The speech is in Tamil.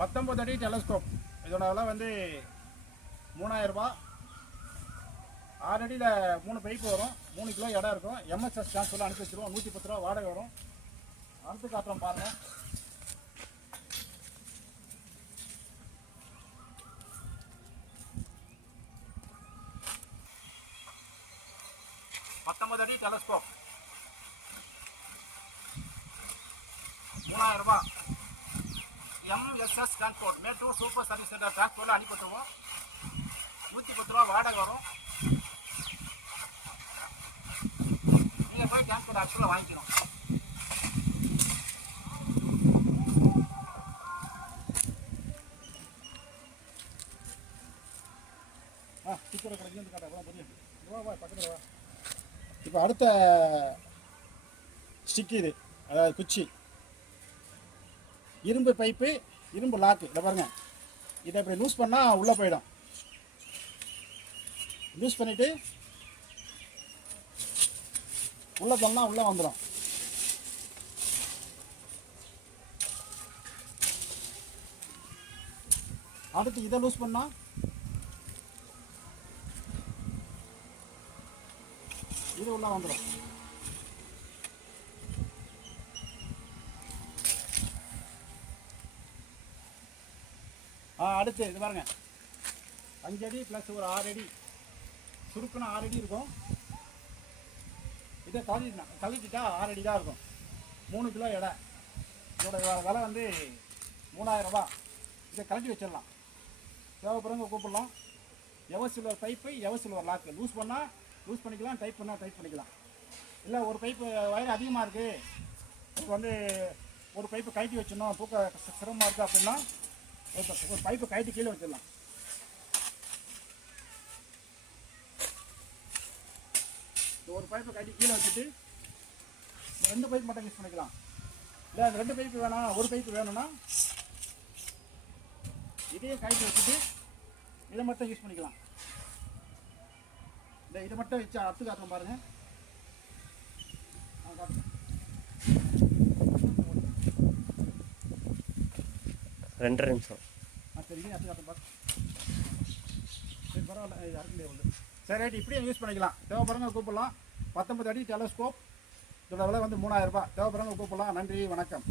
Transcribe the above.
19 அடி டெலஸ்கோப். இதோட விலை வந்து 3000 ரூபாய். 6 அடியில் 3 பைப்பு வரும், 3 கிலோ இடம் இருக்கும். எம்எஸ்எஸ் டிரான்ஸ்ஃபரில் அனுப்பி வச்சுருவோம். 110 ரூபா வாடகை வரும். அடுத்து காட்டுறோம் பாருங்கள். அடி டெலஸ்கோப் 3000 ரூபாய். MSS transport Mettur super service centre டிரான்ஸ்போர்ட்டில் அனுப்பிவிட்டுருவோம். 110 ரூபா வாடகை வரும். நீங்கள் போய் டிரான்ஸ்போர்ட் ஆக்சுவலாக வாங்கிக்கணும். ஸ்டிக்கர் கிடைக்கும் காட்டுறா புரியும். ரூபா பக்கத்தில் வா. இப்போ அடுத்த ஸ்டிக் இது, அதாவது குச்சி, இரும்பு பைப்பு, இரும்பு லாக்கு. இதை பாருங்கள், இதை இப்படி லூஸ் பண்ணால் உள்ளே போயிடும். லூஸ் பண்ணிவிட்டு உள்ளே பண்ணால் உள்ளே வந்துடும். அடுத்து இதை லூஸ் பண்ணால் இது உள்ள வந்துடும். அடுத்து இது பாருங்க, 5 அடி ப்ளஸ் ஒரு 6 அடி, சுருக்குன்னா 6 அடி இருக்கும். இதை கழிச்சிட்டா 6 அடி தான் இருக்கும். 3 கிலோ எடை. இதோட விலை வந்து 3000 ரூபாய். இதை கழட்டி வச்சிடலாம். தேவைப்படுறவங்க கூப்பிடலாம். Ever silver pipe, ever silver lock. Loose பண்ணால் லூஸ் பண்ணிக்கலாம், டைப் பண்ணால் டைப் பண்ணிக்கலாம். இல்லை ஒரு பைப்பு வயர் அதிகமாக இருக்குது, இப்போ வந்து ஒரு பைப்பு கழட்டி வச்சிடணும், தூக்க சிரமமாக இருக்குது அப்படின்னா ஒரு பைப்பு கழட்டி கீழே வச்சிடலாம். ஒரு பைப்பை கழட்டி கீழே வச்சுட்டு 2 பைப் மட்டும் யூஸ் பண்ணிக்கலாம். இல்லை அந்த 2 பைப்பு வேணாம், ஒரு பைப்பு வேணும்னா இதையும் கழட்டி வச்சுட்டு இதை மட்டும் யூஸ் பண்ணிக்கலாம். இல்லை இதை மட்டும் வச்சு அடுத்து காட்டுறோம் பாருங்கள். 2 நிமிஷம். சரி அடுத்து காட்டுறோம் பாரு. சரி பரவாயில்ல, இது அடுக்கலையே வந்து. சரி ரைட், இப்படியும் யூஸ் பண்ணிக்கலாம். தேவைப்படுறவங்க கூப்பிடலாம். 19 அடி டெலஸ்கோப். இதோட விலை வந்து 3000 ரூபாய். தேவைப்படுறவங்க கூப்பிடலாம். நன்றி, வணக்கம்.